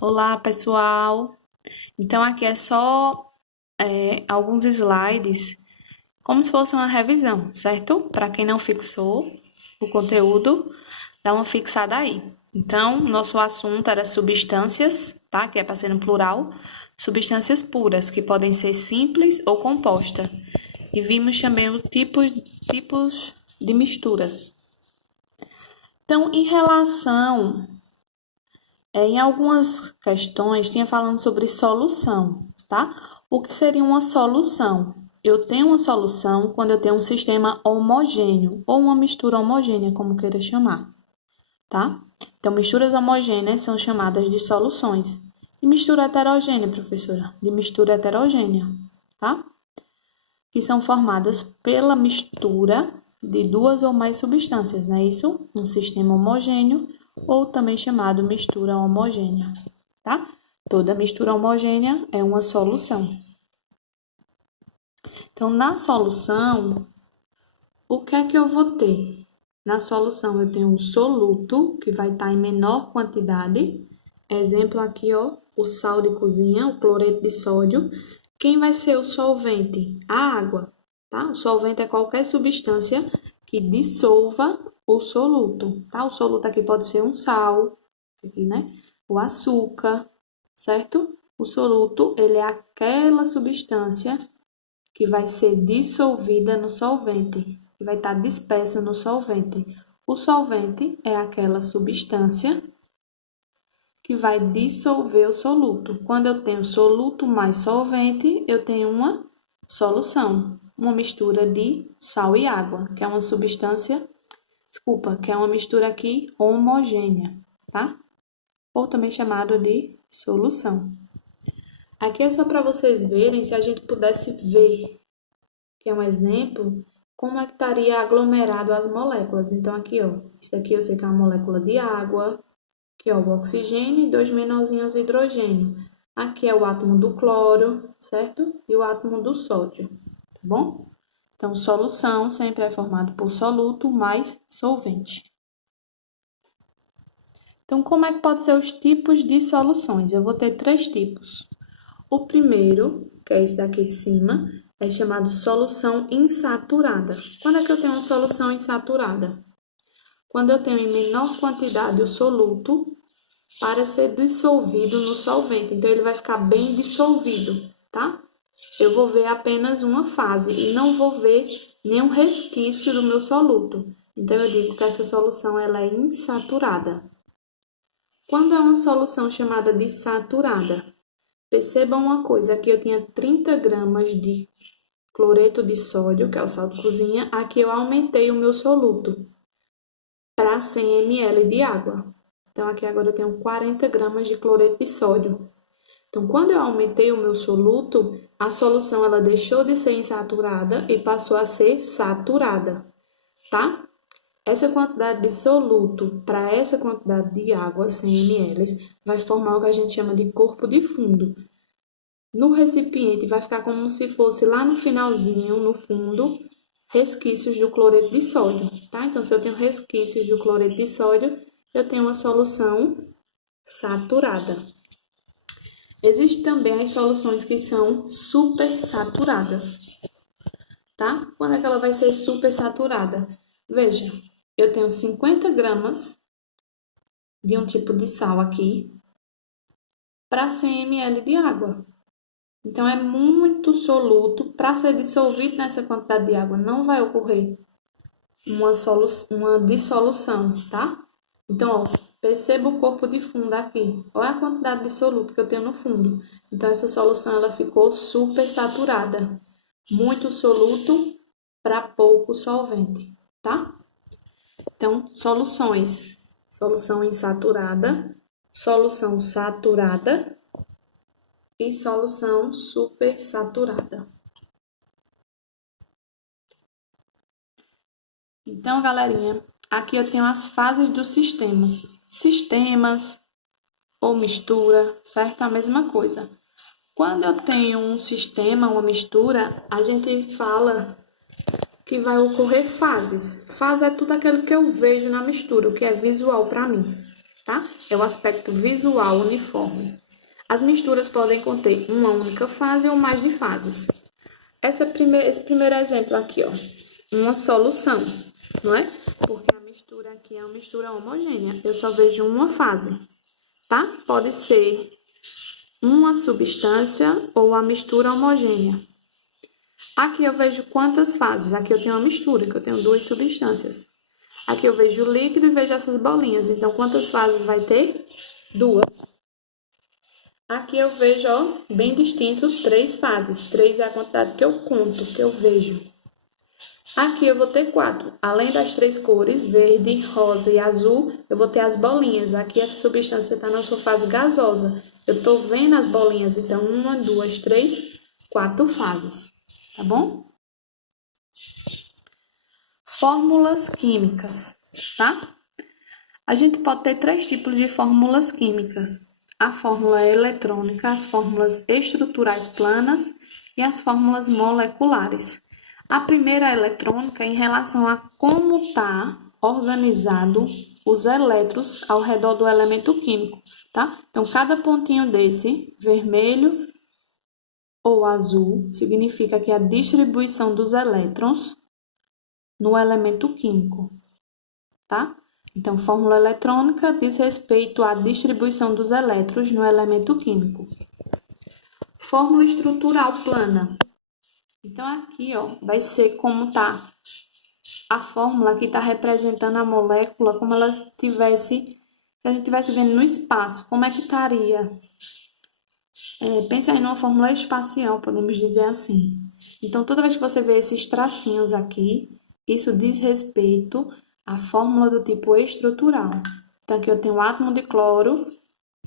Olá, pessoal! Então, aqui é só alguns slides, como se fosse uma revisão, certo? Para quem não fixou o conteúdo, dá uma fixada aí. Então, nosso assunto era substâncias, tá? Que é para ser no plural, substâncias puras, que podem ser simples ou composta. E vimos também os tipos de misturas. Então, em relação em algumas questões, tinha falando sobre solução, tá? O que seria uma solução? Eu tenho uma solução quando eu tenho um sistema homogêneo, ou uma mistura homogênea, como queira chamar, tá? Então, misturas homogêneas são chamadas de soluções. E mistura heterogênea, professora? De mistura heterogênea, tá? Que são formadas pela mistura de duas ou mais substâncias, não é isso? Um sistema homogêneo, ou também chamado mistura homogênea, tá? Toda mistura homogênea é uma solução. Então, na solução, o que é que eu vou ter? Na solução, eu tenho o soluto, que vai estar em menor quantidade. Exemplo aqui, ó, o sal de cozinha, o cloreto de sódio. Quem vai ser o solvente? A água, tá? O solvente é qualquer substância que dissolva o soluto, tá? O soluto aqui pode ser um sal, aqui, né? O açúcar, certo? O soluto, ele é aquela substância que vai ser dissolvida no solvente, que vai estar disperso no solvente. O solvente é aquela substância que vai dissolver o soluto. Quando eu tenho soluto mais solvente, eu tenho uma solução, uma mistura de sal e água, que é uma substância, que é uma mistura aqui homogênea, tá? Ou também chamado de solução. Aqui é só para vocês verem, se a gente pudesse ver, que é um exemplo, como é que estaria aglomerado as moléculas. Então, aqui, ó, isso aqui eu sei que é uma molécula de água, aqui, ó, o oxigênio e dois menorzinhos hidrogênio. Aqui é o átomo do cloro, certo? E o átomo do sódio, tá bom? Então, solução sempre é formado por soluto mais solvente. Então, como é que pode ser os tipos de soluções? Eu vou ter três tipos. O primeiro, que é esse daqui de cima, é chamado solução insaturada. Quando é que eu tenho uma solução insaturada? Quando eu tenho em menor quantidade o soluto para ser dissolvido no solvente. Então, ele vai ficar bem dissolvido, tá? Eu vou ver apenas uma fase e não vou ver nenhum resquício do meu soluto. Então, eu digo que essa solução ela é insaturada. Quando é uma solução chamada de saturada, percebam uma coisa, aqui eu tinha 30 gramas de cloreto de sódio, que é o sal de cozinha, aqui eu aumentei o meu soluto para 100 ml de água. Então, aqui agora eu tenho 40 gramas de cloreto de sódio. Então, quando eu aumentei o meu soluto, a solução ela deixou de ser insaturada e passou a ser saturada, tá? Essa quantidade de soluto para essa quantidade de água, 100 ml, vai formar o que a gente chama de corpo de fundo. No recipiente vai ficar como se fosse lá no finalzinho, no fundo, resquícios do cloreto de sódio, tá? Então, se eu tenho resquícios do cloreto de sódio, eu tenho uma solução saturada. Existem também as soluções que são supersaturadas, tá? Quando é que ela vai ser supersaturada? Veja, eu tenho 50 gramas de um tipo de sal aqui para 100 ml de água. Então, é muito soluto para ser dissolvido nessa quantidade de água. Não vai ocorrer uma dissolução, tá? Então, ó, perceba o corpo de fundo aqui. Olha a quantidade de soluto que eu tenho no fundo. Então, essa solução ela ficou super saturada. Muito soluto para pouco solvente, tá? Então, soluções. Solução insaturada, solução saturada e solução supersaturada. Então, galerinha, aqui eu tenho as fases dos sistemas. Sistemas ou mistura, certo? A mesma coisa. Quando eu tenho um sistema, uma mistura, a gente fala que vai ocorrer fases. Fase é tudo aquilo que eu vejo na mistura, o que é visual para mim, tá? É o aspecto visual uniforme. As misturas podem conter uma única fase ou mais de fases. Esse primeiro exemplo aqui, ó, uma solução, não é? Porque a mistura aqui é uma mistura homogênea. Eu só vejo uma fase, tá? Pode ser uma substância ou a mistura homogênea. Aqui eu vejo quantas fases? Aqui eu tenho uma mistura, que eu tenho duas substâncias. Aqui eu vejo o líquido e vejo essas bolinhas. Então, quantas fases vai ter? Duas. Aqui eu vejo, ó, bem distinto, 3 fases. 3 é a quantidade que eu conto, que eu vejo. Aqui eu vou ter 4. Além das 3 cores, verde, rosa e azul, eu vou ter as bolinhas. Aqui essa substância está na sua fase gasosa. Eu estou vendo as bolinhas. Então, 1, 2, 3, 4 fases. Tá bom? Fórmulas químicas, tá? A gente pode ter 3 tipos de fórmulas químicas. A fórmula eletrônica, as fórmulas estruturais planas e as fórmulas moleculares. A primeira eletrônica em relação a como está organizado os elétrons ao redor do elemento químico, tá? Então, cada pontinho desse, vermelho ou azul, significa que a distribuição dos elétrons no elemento químico, tá? Então, fórmula eletrônica diz respeito à distribuição dos elétrons no elemento químico. Fórmula estrutural plana. Então, aqui, ó, vai ser como tá a fórmula que está representando a molécula, como ela tivesse, se a gente estivesse vendo no espaço, como é que estaria? Pense aí numa fórmula espacial, podemos dizer assim. Então, toda vez que você vê esses tracinhos aqui, isso diz respeito à fórmula do tipo estrutural. Então, aqui eu tenho um átomo de cloro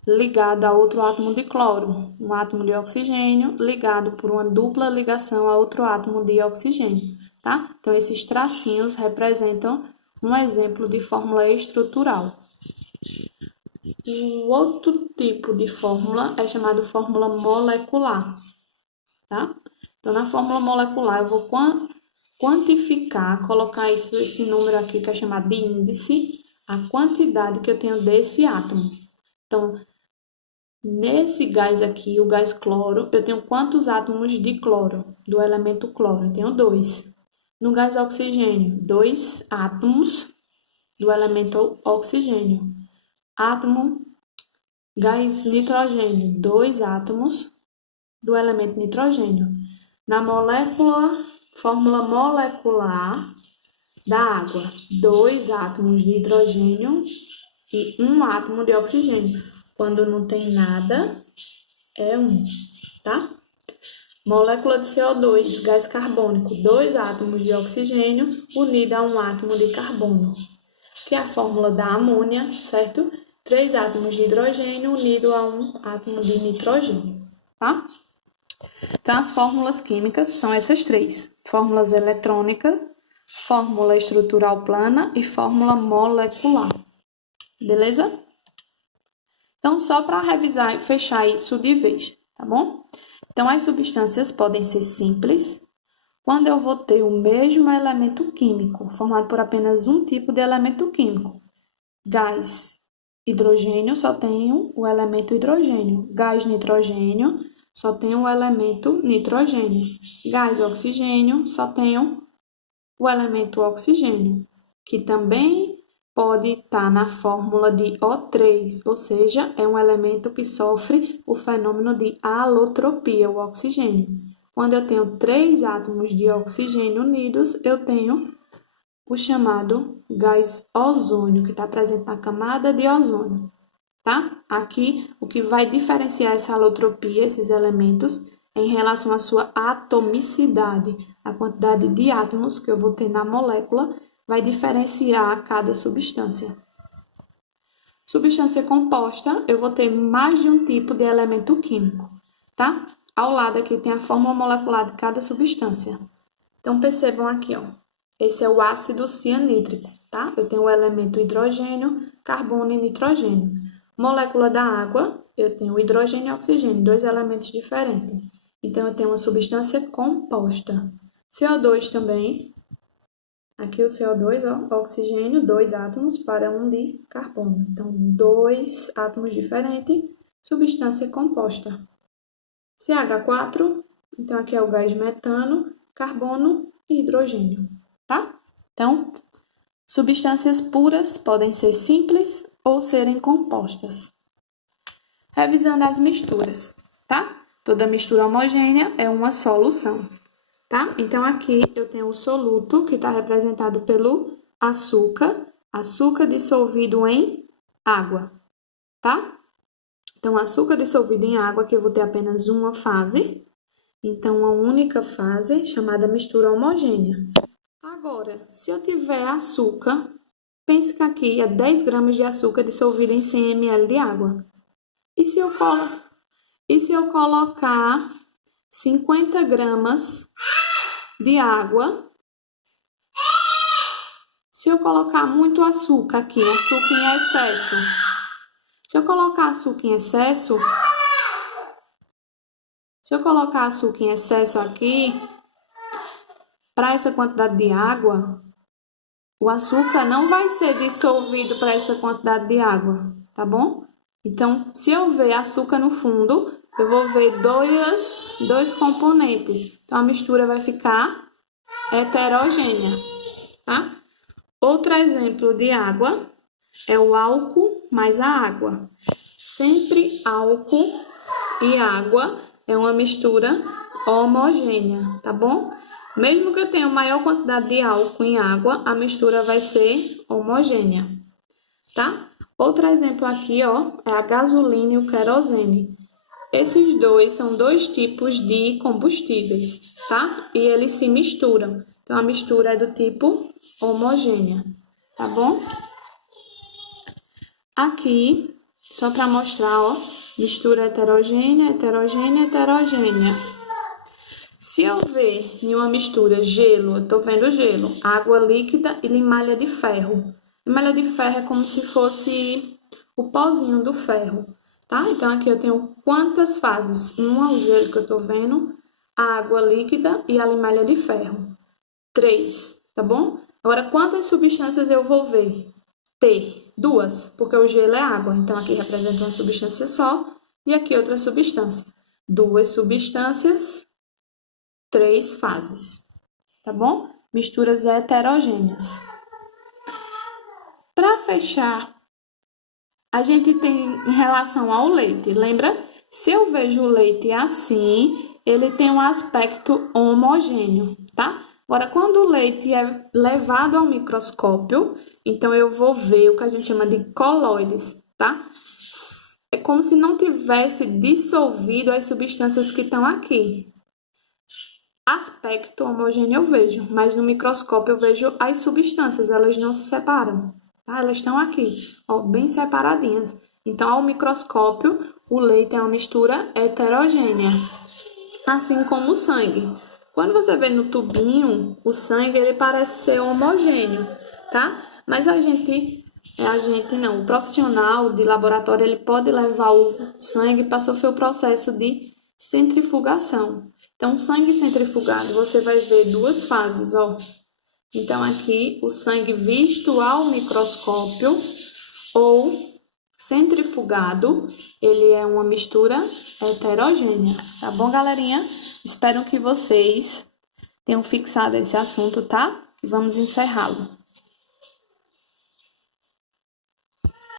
ligado a outro átomo de cloro, um átomo de oxigênio ligado por uma dupla ligação a outro átomo de oxigênio, tá? Então, esses tracinhos representam um exemplo de fórmula estrutural. O outro tipo de fórmula é chamado fórmula molecular, tá? Então, na fórmula molecular, eu vou quantificar, colocar esse número aqui que é chamado de índice, a quantidade que eu tenho desse átomo. Então, nesse gás aqui, o gás cloro, eu tenho quantos átomos de cloro, do elemento cloro? Eu tenho 2. No gás oxigênio, 2 átomos do elemento oxigênio. Gás nitrogênio, 2 átomos do elemento nitrogênio. Na fórmula molecular da água, 2 átomos de hidrogênio e 1 átomo de oxigênio. Quando não tem nada, é 1, tá? Molécula de CO2, gás carbônico, 2 átomos de oxigênio unido a 1 átomo de carbono, que é a fórmula da amônia, certo? 3 átomos de hidrogênio unido a 1 átomo de nitrogênio, tá? Então, as fórmulas químicas são essas 3. Fórmulas eletrônica, fórmula estrutural plana e fórmula molecular. Beleza? Então, só para revisar e fechar isso de vez, tá bom? Então, as substâncias podem ser simples, quando eu vou ter o mesmo elemento químico, formado por apenas um tipo de elemento químico. Gás hidrogênio, só tenho o elemento hidrogênio. Gás nitrogênio, só tenho o elemento nitrogênio. Gás oxigênio, só tenho o elemento oxigênio, que também pode estar na fórmula de O3, ou seja, é um elemento que sofre o fenômeno de alotropia, o oxigênio. Quando eu tenho 3 átomos de oxigênio unidos, eu tenho o chamado gás ozônio, que está presente na camada de ozônio, tá? Aqui, o que vai diferenciar essa alotropia, esses elementos, é em relação à sua atomicidade. A quantidade de átomos que eu vou ter na molécula vai diferenciar cada substância. Substância composta, eu vou ter mais de um tipo de elemento químico, tá? Ao lado aqui tem a fórmula molecular de cada substância. Então, percebam aqui, ó. Esse é o ácido cianídrico, tá? Eu tenho o elemento hidrogênio, carbono e nitrogênio. Molécula da água, eu tenho hidrogênio e oxigênio, 2 elementos diferentes. Então, eu tenho uma substância composta. CO2 também, Aqui o CO2, ó, oxigênio, 2 átomos para 1 de carbono. Então, 2 átomos diferentes, substância composta. CH4, então aqui é o gás metano, carbono e hidrogênio, tá? Então, substâncias puras podem ser simples ou serem compostas. Revisando as misturas, tá? Toda mistura homogênea é uma solução, tá? Então, aqui eu tenho o soluto, que está representado pelo açúcar, açúcar dissolvido em água, tá? Então, açúcar dissolvido em água, aqui eu vou ter apenas uma fase, então, uma única fase, chamada mistura homogênea. Agora, se eu tiver açúcar, pense que aqui é 10 gramas de açúcar dissolvido em 100 ml de água. E se eu colocar 50 gramas de água, se eu colocar muito açúcar aqui, açúcar em excesso, se eu colocar açúcar em excesso aqui, para essa quantidade de água, o açúcar não vai ser dissolvido para essa quantidade de água, tá bom? Então, se eu ver açúcar no fundo, eu vou ver dois componentes. Então, a mistura vai ficar heterogênea, tá? Outro exemplo de água é o álcool mais a água. Sempre álcool e água é uma mistura homogênea, tá bom? Mesmo que eu tenha maior quantidade de álcool em água, a mistura vai ser homogênea, tá? Outro exemplo aqui, ó, é a gasolina e o querosene. Esses dois são dois tipos de combustíveis, tá? E eles se misturam. Então, a mistura é do tipo homogênea, tá bom? Aqui, só para mostrar, ó, mistura heterogênea, heterogênea, heterogênea. Se eu ver em uma mistura gelo, eu estou vendo gelo, água líquida e limalha de ferro. Limalha de ferro é como se fosse o pozinho do ferro, tá? Então, aqui eu tenho quantas fases? Uma, o gelo que eu estou vendo, a água líquida e a limalha de ferro. 3, tá bom? Agora, quantas substâncias eu vou ver? Ter 2, porque o gelo é água. Então, aqui representa uma substância só e aqui outra substância. 2 substâncias, 3 fases, tá bom? Misturas heterogêneas. Para fechar, a gente tem em relação ao leite, lembra? Se eu vejo o leite assim, ele tem um aspecto homogêneo, tá? Agora, quando o leite é levado ao microscópio, então eu vou ver o que a gente chama de colóides, tá? É como se não tivesse dissolvido as substâncias que estão aqui. Aspecto homogêneo eu vejo, mas no microscópio eu vejo as substâncias, elas não se separam, tá? Elas estão aqui, ó, bem separadinhas. Então, ao microscópio, o leite é uma mistura heterogênea, assim como o sangue. Quando você vê no tubinho, o sangue, ele parece ser homogêneo, tá? Mas o profissional de laboratório, ele pode levar o sangue para sofrer o processo de centrifugação. Então, sangue centrifugado, você vai ver 2 fases, ó. Então, aqui, o sangue visto ao microscópio ou centrifugado, ele é uma mistura heterogênea, tá bom, galerinha? Espero que vocês tenham fixado esse assunto, tá? E vamos encerrá-lo.